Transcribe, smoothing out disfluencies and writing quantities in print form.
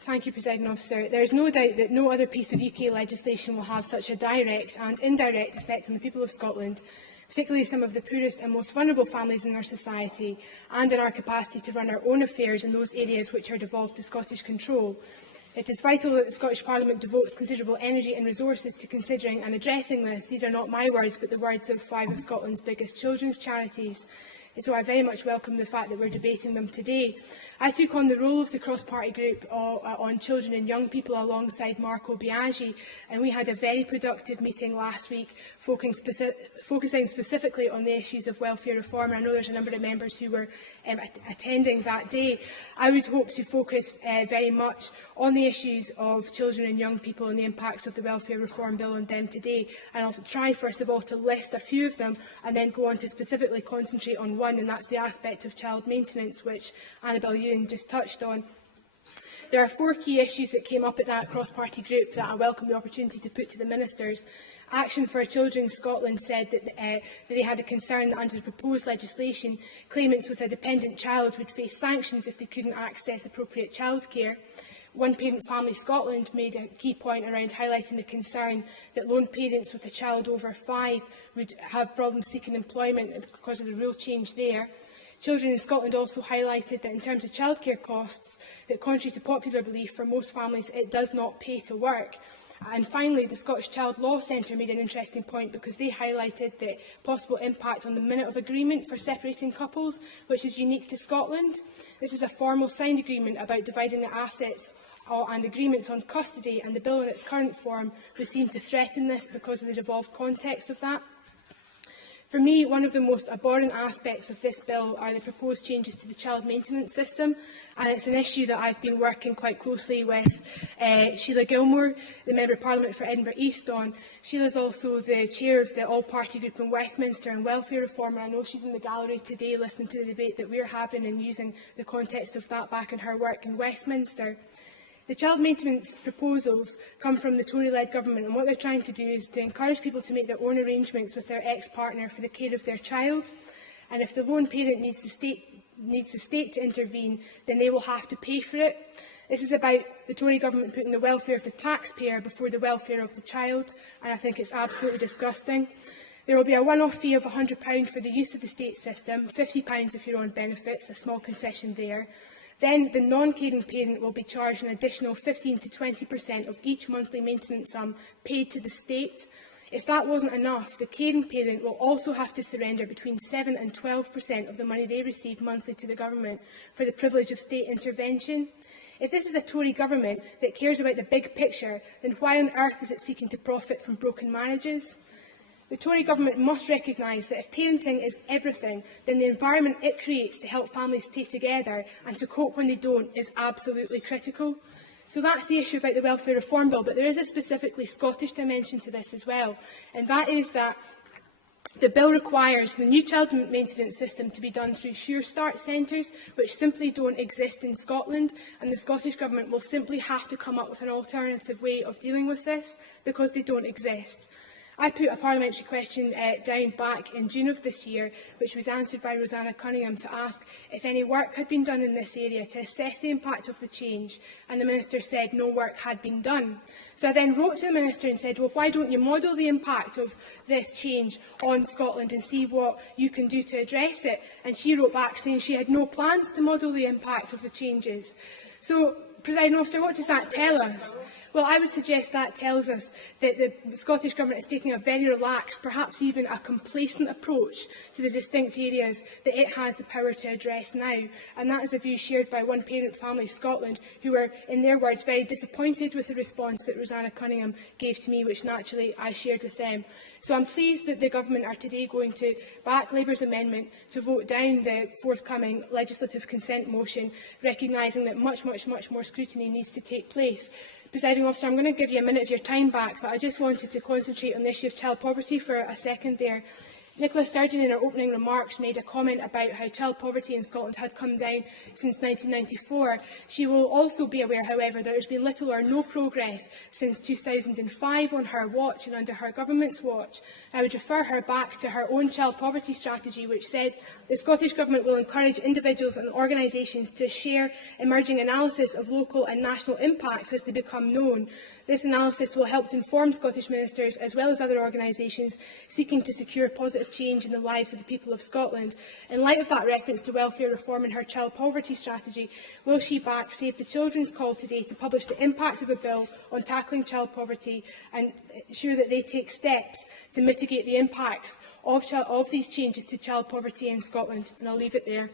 Thank you, Presiding Officer. There is no doubt that no other piece of UK legislation will have such a direct and indirect effect on the people of Scotland, particularly some of the poorest and most vulnerable families in our society, and in our capacity to run our own affairs in those areas which are devolved to Scottish control. It is vital that the Scottish Parliament devotes considerable energy and resources to considering and addressing this. These are not my words, but the words of 5 of Scotland's biggest children's charities. So I very much welcome the fact that we're debating them today. I took on the role of the cross-party group on children and young people alongside Marco Biaggi, and we had a very productive meeting last week focusing specifically on the issues of welfare reform. I know there's a number of members who were attending that day. I would hope to focus very much on the issues of children and young people and the impacts of the welfare reform bill on them today. And I'll try first of all to list a few of them and then go on to specifically concentrate on one, and that's the aspect of child maintenance, which Annabel Ewan just touched on. There are 4 key issues that came up at that cross-party group that I welcome the opportunity to put to the Ministers. Action for Children Scotland said that they had a concern that under the proposed legislation, claimants with a dependent child would face sanctions if they couldn't access appropriate childcare. One Parent Family Scotland made a key point around highlighting the concern that lone parents with a child over 5 would have problems seeking employment because of the rule change there. Children in Scotland also highlighted that in terms of childcare costs, that contrary to popular belief, for most families it does not pay to work. And finally, the Scottish Child Law Centre made an interesting point because they highlighted the possible impact on the minute of agreement for separating couples, which is unique to Scotland. This is a formal signed agreement about dividing the assets and agreements on custody, and the bill in its current form would seem to threaten this because of the devolved context of that. For me, one of the most abhorrent aspects of this bill are the proposed changes to the child maintenance system, and it's an issue that I've been working quite closely with Sheila Gilmore, the Member of Parliament for Edinburgh East, on. Sheila is also the chair of the all-party group in Westminster on welfare reform, and I know she's in the gallery today listening to the debate that we're having and using the context of that back in her work in Westminster. The child maintenance proposals come from the Tory-led government, and what they're trying to do is to encourage people to make their own arrangements with their ex-partner for the care of their child. And if the lone parent needs the state to intervene, then they will have to pay for it. This is about the Tory government putting the welfare of the taxpayer before the welfare of the child, and I think it's absolutely disgusting. There will be a one-off fee of £100 for the use of the state system, £50 if you're on benefits, a small concession there. Then the non-caring parent will be charged an additional 15 to 20% of each monthly maintenance sum paid to the state. If that wasn't enough, the caring parent will also have to surrender between 7 and 12% of the money they receive monthly to the government for the privilege of state intervention. If this is a Tory government that cares about the big picture, then why on earth is it seeking to profit from broken marriages? The Tory government must recognise that if parenting is everything, then the environment it creates to help families stay together and to cope when they don't is absolutely critical. So that's the issue about the welfare reform bill, but there is a specifically Scottish dimension to this as well, and that is that the bill requires the new child maintenance system to be done through Sure Start centres, which simply don't exist in Scotland, and the Scottish Government will simply have to come up with an alternative way of dealing with this because they don't exist. I put a parliamentary question down back in June of this year, which was answered by Rosanna Cunningham, to ask if any work had been done in this area to assess the impact of the change, and the Minister said no work had been done. So I then wrote to the Minister and said, well, why don't you model the impact of this change on Scotland and see what you can do to address it? And she wrote back saying she had no plans to model the impact of the changes. So, Presiding Officer, what does that tell us? Well, I would suggest that tells us that the Scottish Government is taking a very relaxed, perhaps even a complacent approach to the distinct areas that it has the power to address now. And that is a view shared by One Parent Family Scotland, who were, in their words, very disappointed with the response that Rosanna Cunningham gave to me, which naturally I shared with them. So I'm pleased that the Government are today going to back Labour's amendment to vote down the forthcoming legislative consent motion, recognising that much more scrutiny needs to take place. Presiding Officer, I'm going to give you a minute of your time back, but I just wanted to concentrate on the issue of child poverty for a second there. Nicola Sturgeon, in her opening remarks, made a comment about how child poverty in Scotland had come down since 1994. She will also be aware, however, that there has been little or no progress since 2005 on her watch and under her government's watch. I would refer her back to her own child poverty strategy, which says the Scottish Government will encourage individuals and organisations to share emerging analysis of local and national impacts as they become known. This analysis will help to inform Scottish ministers, as well as other organisations, seeking to secure positive change in the lives of the people of Scotland. In light of that reference to welfare reform in her child poverty strategy, will she back Save the Children's call today to publish the impact of a bill on tackling child poverty and ensure that they take steps to mitigate the impacts of these changes to child poverty in Scotland? And I'll leave it there.